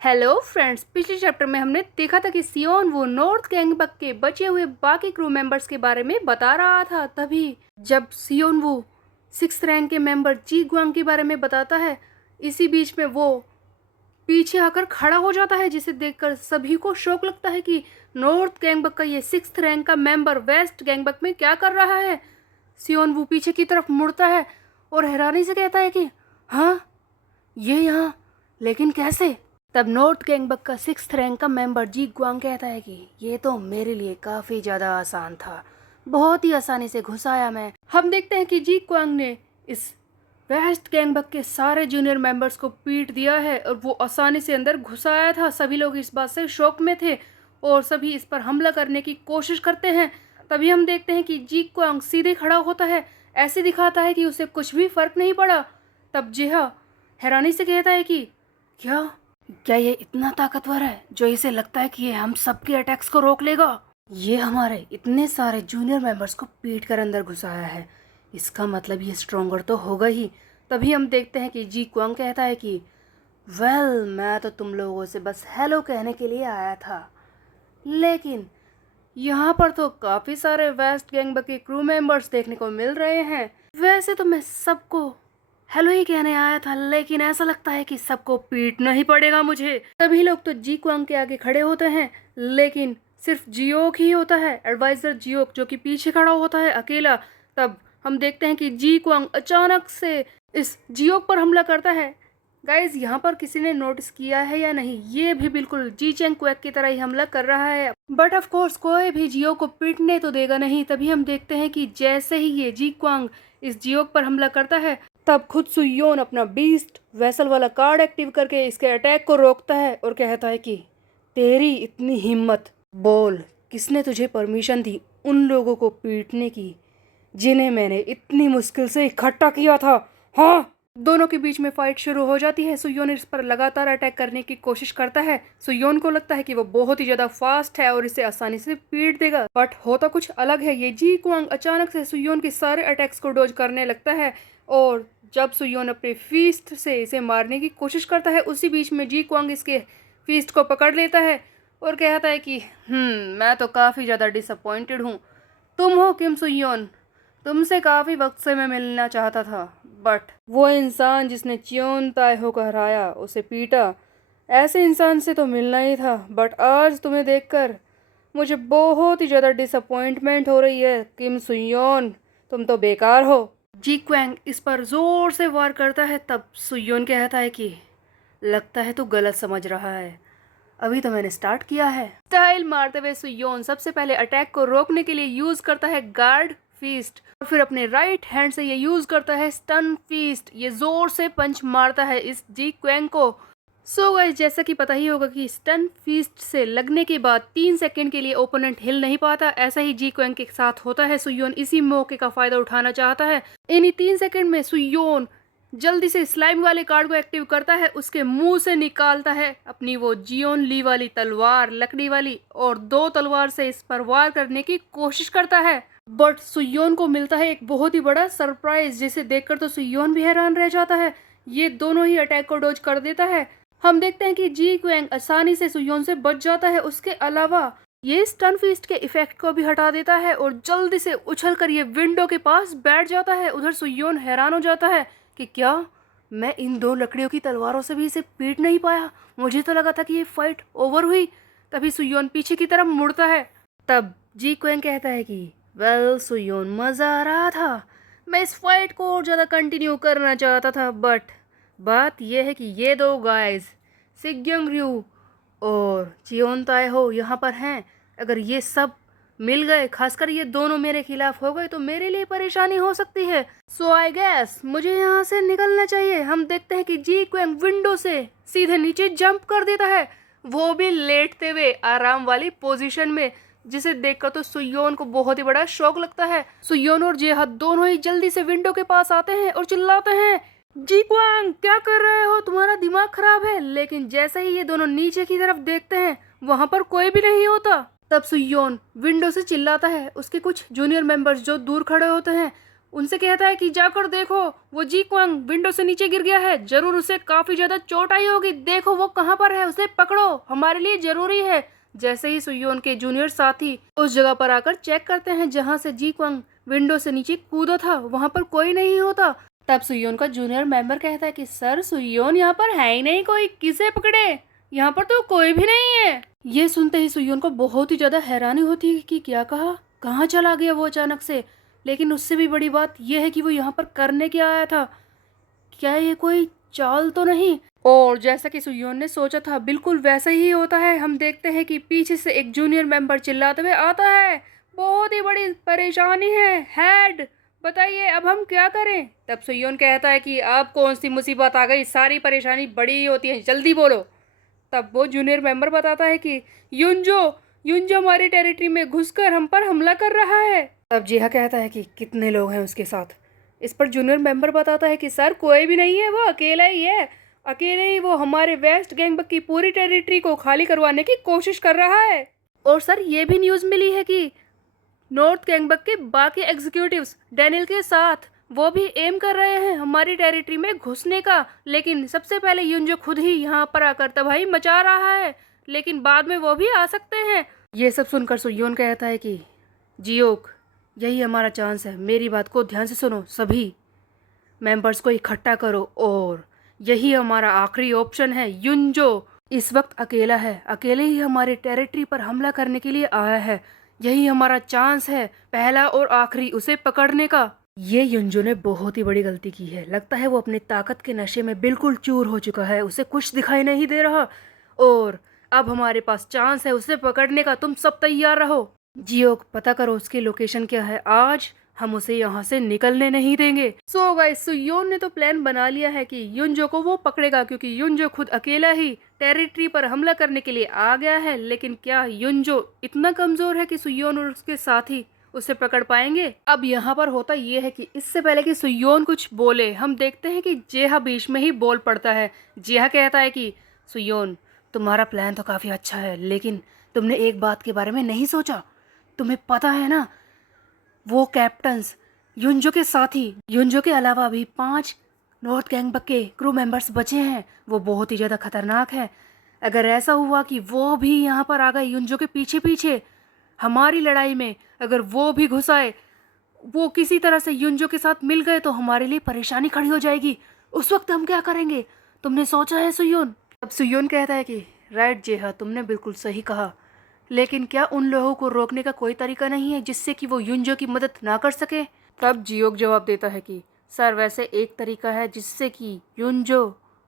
Hello friends, पिछले chapter में हमने देखा था कि सियोन वो नॉर्थ गैंगबक के बचे हुए बाकी क्रू मेंबर्स के बारे में बता रहा था। तभी जब सियोन वो 6th रैंक के मेंबर जी गुआंग के बारे में बताता है, इसी बीच में वो पीछे आकर खड़ा हो जाता है, जिसे देखकर सभी को शौक लगता है कि नॉर्थ गैंगबक का ये 6th रैंक का मेंबर वेस्ट गैंगबक में क्या कर रहा है। सियोन वो पीछे की तरफ मुड़ता है और हैरानी से कहता है कि हाँ, ये यहाँ, लेकिन कैसे। तब नॉर्थ गैंगबक का 6th रैंक का मेंबर जी गुआंग कहता है कि ये तो मेरे लिए काफ़ी ज़्यादा आसान था, बहुत ही आसानी से घुस आया मैं। हम देखते हैं कि जी गुआंग ने इस वेस्ट गैंगबक के सारे जूनियर मेंबर्स को पीट दिया है और वो आसानी से अंदर घुस आया था। सभी लोग इस बात से शौक में थे और सभी इस पर हमला करने की कोशिश करते हैं। तभी हम देखते हैं कि जी गुआंग सीधे खड़ा होता है, ऐसे दिखाता है कि उसे कुछ भी फर्क नहीं पड़ा। तब जिहा हैरानी से कहता है कि क्या ये इतना ताकतवर है जो इसे लगता है कि ये हम सबके अटैक्स को रोक लेगा। ये हमारे इतने सारे जूनियर मेंबर्स को पीट कर अंदर घुसाया है, इसका मतलब ये स्ट्रोंगर तो होगा ही। तभी हम देखते हैं कि जी गुआंग कहता है कि मैं तो तुम लोगों से बस हेलो कहने के लिए आया था, लेकिन यहाँ पर तो काफ़ी सारे वेस्ट गैंगबक के क्रू मेंबर्स देखने को मिल रहे हैं। वैसे तो मैं सबको हेलो ही कहने आया था, लेकिन ऐसा लगता है कि सबको पीटना ही पड़ेगा मुझे। सभी लोग तो जी गुआंग के आगे खड़े होते हैं, लेकिन सिर्फ जियोक ही होता है, एडवाइजर जियोक, जो कि पीछे खड़ा होता है अकेला। तब हम देखते हैं कि जी गुआंग अचानक से इस जियोक पर हमला करता है। गाइज, यहाँ पर किसी ने नोटिस किया है या नहीं, ये भी बिल्कुल जी चैंग क्वैक की तरह ही हमला कर रहा है, बट ऑफ कोर्स कोई भी जियो को पीटने तो देगा नहीं। तभी हम देखते हैं कि जैसे ही ये जी गुआंग इस जियोक पर हमला करता है, तब खुद सुयोन अपना बीस्ट वेसल वाला कार्ड एक्टिव करके इसके अटैक को रोकता है और कहता है कि तेरी इतनी हिम्मत, बोल किसने तुझे परमिशन दी उन लोगों को पीटने की जिन्हें मैंने इतनी मुश्किल से इकट्ठा किया था। हाँ। दोनों के बीच में फाइट शुरू हो जाती है। सुयोन इस पर लगातार अटैक करने की कोशिश करता है। सुयोन को लगता है कि वो बहुत ही ज्यादा फास्ट है और इसे आसानी से पीट देगा, बट होता कुछ अलग है। ये जी गुआंग अचानक से सुयोन के सारे अटैक्स को डॉज करने लगता है और जब सुयोन अपने फीस्ट से इसे मारने की कोशिश करता है, उसी बीच में जी गुआंग इसके फीस्ट को पकड़ लेता है और कहता है कि मैं तो काफ़ी ज़्यादा डिसअपॉइंटेड हूँ। तुम हो किम सुयोन, तुमसे काफ़ी वक्त से मैं मिलना चाहता था, बट वो इंसान जिसने चियोन ताएहो को हराया, उसे पीटा, ऐसे इंसान से तो मिलना ही था। बट आज तुम्हें देखकर मुझे बहुत ही ज़्यादा डिसअपॉइंटमेंट हो रही है किम सुयोन, तुम तो बेकार हो। जी क्वैंग इस पर ज़ोर से वार करता है। तब सुयोन कहता है कि लगता है तू गलत समझ रहा है, अभी तो मैंने स्टार्ट किया है। स्टाइल मारते हुए सुयोन सबसे पहले अटैक को रोकने के लिए यूज करता है गार्ड फीस्ट और फिर अपने राइट हैंड से ये यूज करता है स्टन फीस्ट। ये जोर से पंच मारता है इस जी क्वैंग को। सो गाइस, जैसा कि पता ही होगा कि स्टन फीस्ट से लगने के बाद 3 सेकंड के लिए ओपोनेंट हिल नहीं पाता, ऐसा ही जी क्वैंग के साथ होता है। सुयोन इसी मौके का फायदा उठाना चाहता है। इन्हीं 3 सेकंड में सुयोन जल्दी से स्लाइम वाले कार्ड को एक्टिव करता है, उसके मुंह से निकालता है अपनी वो जियोन ली वाली तलवार, लकड़ी वाली, और 2 तलवार से इस पर वार करने की कोशिश करता है। बट सुयोन को मिलता है एक बहुत ही बड़ा सरप्राइज, जिसे देखकर तो सुयोन भी हैरान रह जाता है। ये दोनों ही अटैक को डॉज कर देता है। हम देखते हैं कि जी क्वैंग आसानी से सुयोन से बच जाता है। उसके अलावा ये स्टन फीस्ट के इफेक्ट को भी हटा देता है और जल्दी से उछलकर ये विंडो के पास बैठ जाता है। उधर सुयोन हैरान हो जाता है कि क्या मैं इन 2 लकड़ियों की तलवारों से भी इसे पीट नहीं पाया, मुझे तो लगा था कि ये फाइट ओवर हुई। तभी सुयोन पीछे की तरफ मुड़ता है। तब जी क्वेंग कहता है कि सुयोन, मज़ा आ रहा था, मैं इस फाइट को और ज़्यादा कंटिन्यू करना चाहता था, बट बात यह है कि ये 2 गाइस सिग्योंग रयू और चियोन ताएहो यहाँ पर हैं। अगर ये सब मिल गए, खासकर ये दोनों मेरे खिलाफ हो गए, तो मेरे लिए परेशानी हो सकती है। सो आई गेस मुझे यहाँ से निकलना चाहिए। हम देखते हैं कि जी क्वेंग विंडो से सीधे नीचे जंप कर देता है, वो भी लेटते हुए आराम वाली पोजीशन में, जिसे देखकर तो सुयोन को बहुत ही बड़ा शौक लगता है। सुयोन और जेहत दोनों ही जल्दी से विंडो के पास आते हैं और चिल्लाते हैं, जी क्वेंग क्या कर रहे हो, तुम्हारा दिमाग खराब है। लेकिन जैसे ही ये दोनों नीचे की तरफ देखते हैं, वहां पर कोई भी नहीं होता। तब सुयोन विंडो से चिल्लाता है। उसके कुछ जूनियर मेंबर्स जो दूर खड़े होते हैं, उनसे कहता है कि जाकर देखो, वो जी क्वांग विंडो से नीचे गिर गया है, जरूर उसे काफी ज्यादा चोट आई होगी, देखो वो कहाँ पर है, उसे पकड़ो, हमारे लिए जरूरी है। जैसे ही सुयोन के जूनियर साथी उस जगह पर आकर चेक करते हैं जहाँ से जी क्वांग विंडो से नीचे कूदा था, वहाँ पर कोई नहीं होता। तब सुयोन का जूनियर मेंबर कहता है कि सर सुयोन यहाँ पर है ही नहीं कोई, किसे पकड़े, यहाँ पर तो कोई भी नहीं है। ये सुनते ही सुयोन को बहुत ही ज्यादा हैरानी होती है कि क्या कहा, कहाँ चला गया वो अचानक से। लेकिन उससे भी बड़ी बात यह है कि वो यहाँ पर करने क्या आया था, क्या ये कोई चाल तो नहीं। और जैसा कि सुयोन ने सोचा था बिल्कुल वैसा ही होता है। हम देखते हैं कि पीछे से एक जूनियर मेंबर चिल्लाते हुए आता है, बहुत ही बड़ी परेशानी है हेड, बताइए अब हम क्या करें। तब सुयोन कहता है कि अब कौन सी मुसीबत आ गई, सारी परेशानी बड़ी ही होती है, जल्दी बोलो। तब वो जूनियर मेंबर बताता है कि युंजो युंजो हमारी टेरिटरी में घुसकर हम पर हमला कर रहा है। तब जिहा कहता है कि कितने लोग हैं उसके साथ। इस पर जूनियर मेंबर बताता है कि सर कोई भी नहीं है, वो अकेला ही है, अकेले ही वो हमारे वेस्ट गैंगबक की पूरी टेरिटरी को खाली करवाने की कोशिश कर रहा है। और सर ये भी न्यूज़ मिली है कि नॉर्थ गैंगबक के बाकी एग्जीक्यूटिव्स डैनियल के साथ वो भी एम कर रहे हैं हमारी टेरिटरी में घुसने का, लेकिन सबसे पहले युंजो खुद ही यहाँ पर आकर तबाही मचा रहा है, लेकिन बाद में वो भी आ सकते हैं। ये सब सुनकर सुयोन कहता है कि जियोक यही हमारा चांस है, मेरी बात को ध्यान से सुनो, सभी मेंबर्स को इकट्ठा करो और यही हमारा आखिरी ऑप्शन है। युंजो इस वक्त अकेला है, अकेले ही हमारे टेरिटरी पर हमला करने के लिए आया है, यही हमारा चांस है पहला और आखिरी उसे पकड़ने का। ये युंजो ने बहुत ही बड़ी गलती की है, लगता है वो अपनी ताकत के नशे में बिल्कुल चूर हो चुका है, उसे कुछ दिखाई नहीं दे रहा और अब हमारे पास चांस है उसे पकड़ने का, तुम सब तैयार रहो। जियो पता करो उसकी लोकेशन क्या है, आज हम उसे यहाँ से निकलने नहीं देंगे। सो गाइस सुयोन ने तो प्लान बना लिया है कि युंजो को वो पकड़ेगा, क्योंकि युंजो खुद अकेला ही टेरिटरी पर हमला करने के लिए आ गया है। लेकिन क्या युंजो इतना कमजोर है कि सुयोन और उसके साथी उसे पकड़ पाएंगे? अब यहाँ पर होता ये है कि इससे पहले कि सुयोन कुछ बोले, हम देखते हैं कि जेहा बीच में ही बोल पड़ता है। जेहा कहता है कि सुयोन तुम्हारा प्लान तो काफ़ी अच्छा है, लेकिन तुमने एक बात के बारे में नहीं सोचा, तुम्हें पता है ना वो कैप्टन्स युंजो के साथी, युंजो के अलावा भी 5 नॉर्थ गैंगबक के क्रू मेंबर्स बचे हैं, वो बहुत ही ज़्यादा खतरनाक है। अगर ऐसा हुआ कि वो भी यहाँ पर आ गए युंजो के पीछे पीछे हमारी लड़ाई में, अगर वो भी घुस आए, वो किसी तरह से युंजो के साथ मिल गए तो हमारे लिए परेशानी खड़ी हो जाएगी, उस वक्त हम क्या करेंगे, तुमने सोचा है सुयोन? अब सुयोन कहता है कि राइट जेहा तुमने बिल्कुल सही कहा, लेकिन क्या उन लोगों को रोकने का कोई तरीका नहीं है जिससे कि वो युंजो की मदद ना कर सके? तब जियोक जवाब देता है कि सर वैसे एक तरीका है जिससे कि युंजो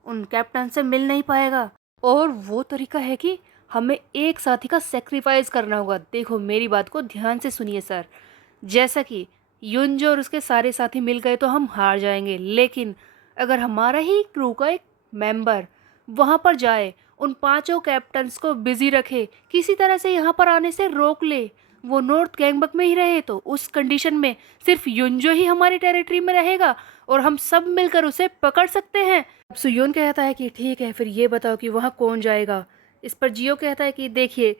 उन कैप्टन से मिल नहीं पाएगा, और वो तरीका है कि हमें एक साथी का सेक्रीफाइस करना होगा। देखो मेरी बात को ध्यान से सुनिए सर, जैसा कि युंजो और उसके सारे साथी मिल गए तो हम हार जाएंगे, लेकिन अगर हमारा ही क्रू का एक मेंबर वहाँ पर जाए, उन 5 कैप्टन्स को बिजी रखे, किसी तरह से यहाँ पर आने से रोक ले, वो नॉर्थ गैंगबक में ही रहे, तो उस कंडीशन में सिर्फ युंजो ही हमारी टेरिटरी में रहेगा और हम सब मिलकर उसे पकड़ सकते हैं। अब सुयोन कहता है कि ठीक है, फिर ये बताओ कि वहाँ कौन जाएगा? इस पर जियो कहता है कि देखिए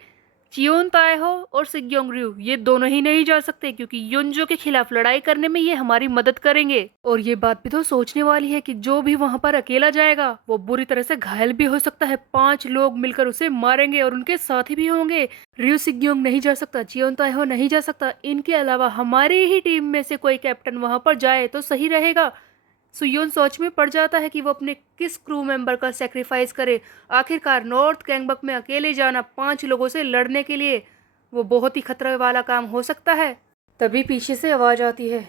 चियोन ताएहो और सिग्योंग ये दोनों ही नहीं जा सकते, क्योंकि युंजो के खिलाफ लड़ाई करने में ये हमारी मदद करेंगे। और ये बात भी तो सोचने वाली है कि जो भी वहां पर अकेला जाएगा वो बुरी तरह से घायल भी हो सकता है, 5 लोग मिलकर उसे मारेंगे और उनके साथी भी होंगे। रियो सिग्योंग नहीं जा सकता, चियोन ताएहो नहीं जा सकता, इनके अलावा हमारी ही टीम में से कोई कैप्टन वहां पर जाए तो सही रहेगा। सुयोन सोच में पड़ जाता है कि वो अपने किस क्रू मेंबर का सेक्रीफाइस करे। आखिरकार नॉर्थ गैंगबक में अकेले जाना 5 लोगों से लड़ने के लिए वो बहुत ही खतरे वाला काम हो सकता है। तभी पीछे से आवाज़ आती है,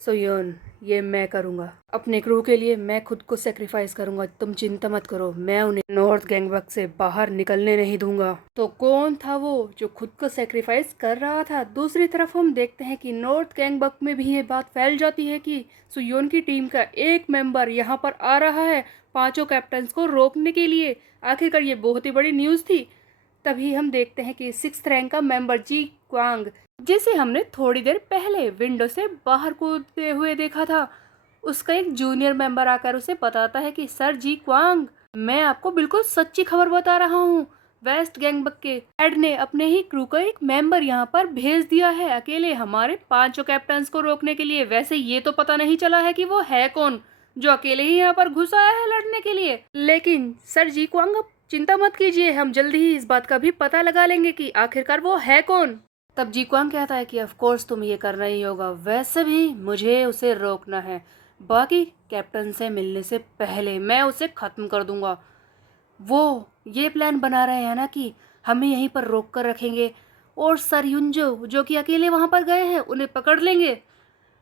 सुयोन ये मैं करूँगा, अपने क्रू के लिए मैं खुद को सेक्रीफाइस करूँगा, तुम चिंता मत करो, मैं उन्हें नॉर्थ गैंगबक से बाहर निकलने नहीं दूंगा। तो कौन था वो जो खुद को सेक्रीफाइस कर रहा था? दूसरी तरफ हम देखते हैं कि नॉर्थ गैंगबक में भी ये बात फैल जाती है कि सुयोन की टीम का एक मेंबर यहाँ पर आ रहा है 5 कैप्टन्स को रोकने के लिए। आखिरकार ये बहुत ही बड़ी न्यूज़ थी। तभी हम देखते हैं कि 6th रैंक का मेंबर जी क्वांग, जिसे हमने थोड़ी देर पहले विंडो से बाहर कूदते हुए देखा था, उसका एक जूनियर मेंबर आकर उसे बताता है कि सर जी क्वांग मैं आपको बिल्कुल सच्ची खबर बता रहा हूँ, वेस्ट गैंगबक के हेड ने अपने ही क्रू का एक मेंबर यहाँ पर भेज दिया है अकेले हमारे पांचों कैप्टन्स को रोकने के लिए। वैसे ये तो पता नहीं चला है कि वो है कौन जो अकेले ही यहाँ पर घुस आया है लड़ने के लिए। लेकिन सर जी क्वांग आप चिंता मत कीजिए, हम जल्दी ही इस बात का भी पता लगा लेंगे कि आखिरकार वो है कौन। तब जी क्वांग कहता है कि ऑफ कोर्स तुम ये करना ही होगा, वैसे भी मुझे उसे रोकना है। बाकी कैप्टन से मिलने से पहले मैं उसे खत्म कर दूंगा। वो ये प्लान बना रहे हैं ना कि हमें यहीं पर रोक कर रखेंगे और सर युंजो जो कि अकेले वहां पर गए हैं उन्हें पकड़ लेंगे।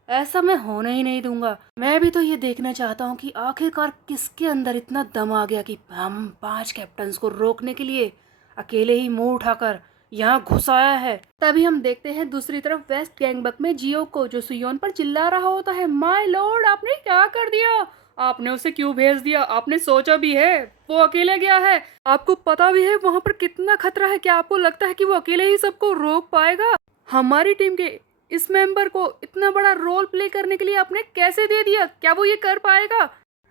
ऐसा मैं होने ही नहीं दूंगा। मैं भी तो ये देखना चाहता हूँ कि आखिरकार किसके अंदर इतना दम आ गया कि हम 5 कैप्टन्स को रोकने के लिए अकेले ही मुंह उठाकर यहाँ घुस आया है। तभी हम देखते हैं दूसरी तरफ वेस्ट गैंगबक में जियो को जो सुयोन पर चिल्ला रहा होता है, माय लॉर्ड आपने क्या कर दिया, आपने उसे क्यों भेज दिया, आपने सोचा भी है वो अकेले गया है, आपको पता भी है वहां पर कितना खतरा है, क्या आपको लगता है कि वो अकेले ही सबको रोक पाएगा? हमारी टीम के इस मेंबर को इतना बड़ा रोल प्ले करने के लिए आपने कैसे दे दिया, क्या वो ये कर पाएगा?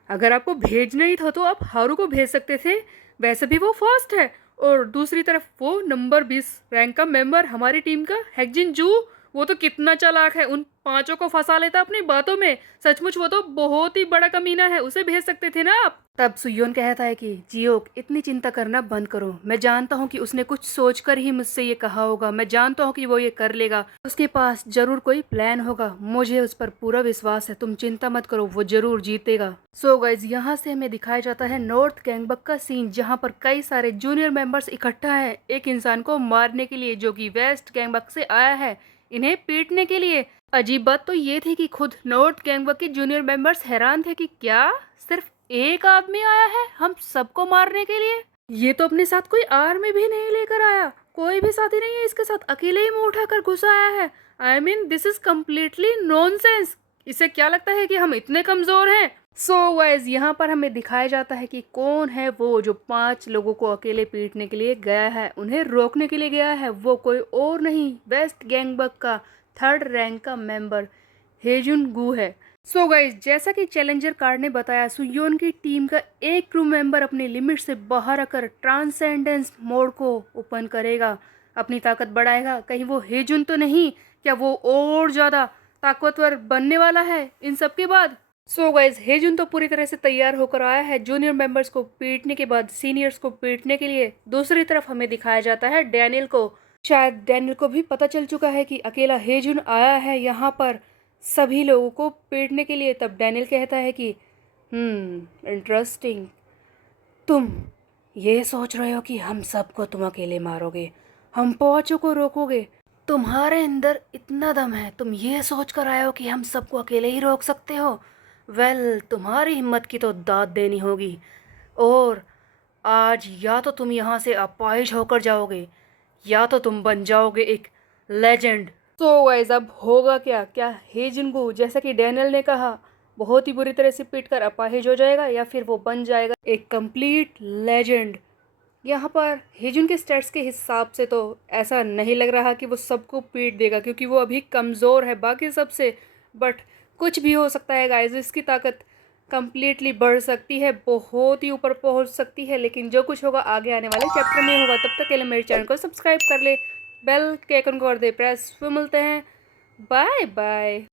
अगर आपको भेजना ही था तो आप हारू को भेज सकते थे, वैसे भी वो फर्स्ट है। और दूसरी तरफ वो नंबर 20 रैंक का मेंबर हमारी टीम का हैकजिन जू, वो तो कितना चालाक है, उन पांचों को फंसा लेता अपनी बातों में। सचमुच वो तो बहुत ही बड़ा कमीना है, उसे भेज सकते थे ना आप। तब सुयोन कहता है कि जियोक इतनी चिंता करना बंद करो, मैं जानता हूँ कि उसने कुछ सोचकर ही मुझसे ये कहा होगा, मैं जानता हूँ कि वो ये कर लेगा, उसके पास जरूर कोई प्लान होगा, मुझे उस पर पूरा विश्वास है, तुम चिंता मत करो, वो जरूर जीतेगा। सो गाइज यहाँ से हमें दिखाया जाता है नॉर्थ गैंगबक का सीन जहाँ पर कई सारे जूनियर मेंबर्स इकट्ठा हैं एक इंसान को मारने के लिए जो कि वेस्ट गैंगबक से आया है इन्हें पीटने के लिए। अजीब बात तो ये थी कि खुद नॉर्थ गैंगबक के जूनियर मेंबर्स हैरान थे कि क्या सिर्फ एक आदमी आया है हम सबको मारने के लिए, ये तो अपने साथ कोई आर्मी भी नहीं लेकर आया, कोई भी साथी नहीं है इसके साथ, अकेले ही मुंह उठाकर घुस आया है। I mean this is completely nonsense. इसे क्या लगता है कि हम इतने कमजोर हैं? सो गाइस यहाँ पर हमें दिखाया जाता है कि कौन है वो जो 5 लोगों को अकेले पीटने के लिए गया है, उन्हें रोकने के लिए गया है। वो कोई और नहीं वेस्ट गैंगबक का 3rd रैंक का मेंबर हेजुन गू है। सो गाइस जैसा कि चैलेंजर कार्ड ने बताया सुयोन की टीम का एक क्रू मेंबर अपनी लिमिट से बाहर आकर ट्रांसेंडेंस मोड को ओपन करेगा, अपनी ताकत बढ़ाएगा। कहीं वो हेजुन तो नहीं, क्या वो और ज़्यादा ताकतवर बनने वाला है इन सब के बाद? सो गाइज हेजुन तो पूरी तरह से तैयार होकर आया है जूनियर मेंबर्स को पीटने के बाद सीनियर्स को पीटने के लिए। दूसरी तरफ हमें दिखाया जाता है डैनियल को। शायद डैनियल को भी पता चल चुका है कि अकेला हेजुन आया है यहाँ पर सभी लोगों को पीटने के लिए। तब डैनियल कहता है कि इंटरेस्टिंग, तुम ये सोच रहे हो कि हम सबको तुम अकेले मारोगे, हम पांचों को रोकोगे, तुम्हारे अंदर इतना दम है, तुम ये सोच कर आए हो कि हम सबको अकेले ही रोक सकते हो? वेल तुम्हारी हिम्मत की तो दाद देनी होगी और आज या तो तुम यहाँ से अपाहिज होकर जाओगे या तो तुम बन जाओगे एक लेजेंड। तो गाइस अब होगा क्या, क्या हेजिंगू जैसा कि डैनियल ने कहा बहुत ही बुरी तरह से पीट कर अपाहिज हो जाएगा या फिर वो बन जाएगा एक कंप्लीट लेजेंड? यहाँ पर हेजुन के स्टैट्स के हिसाब से तो ऐसा नहीं लग रहा कि वो सबको पीट देगा क्योंकि वो अभी कमज़ोर है बाकी सबसे। बट कुछ भी हो सकता है गाइस, इसकी ताकत कंप्लीटली बढ़ सकती है, बहुत ही ऊपर पहुंच सकती है। लेकिन जो कुछ होगा आगे आने वाले चैप्टर में होगा। तब तक के लिए मेरे चैनल को सब्सक्राइब कर ले, बेल के आइकन को कर दे प्रेस। फिर मिलते हैं, बाय बाय।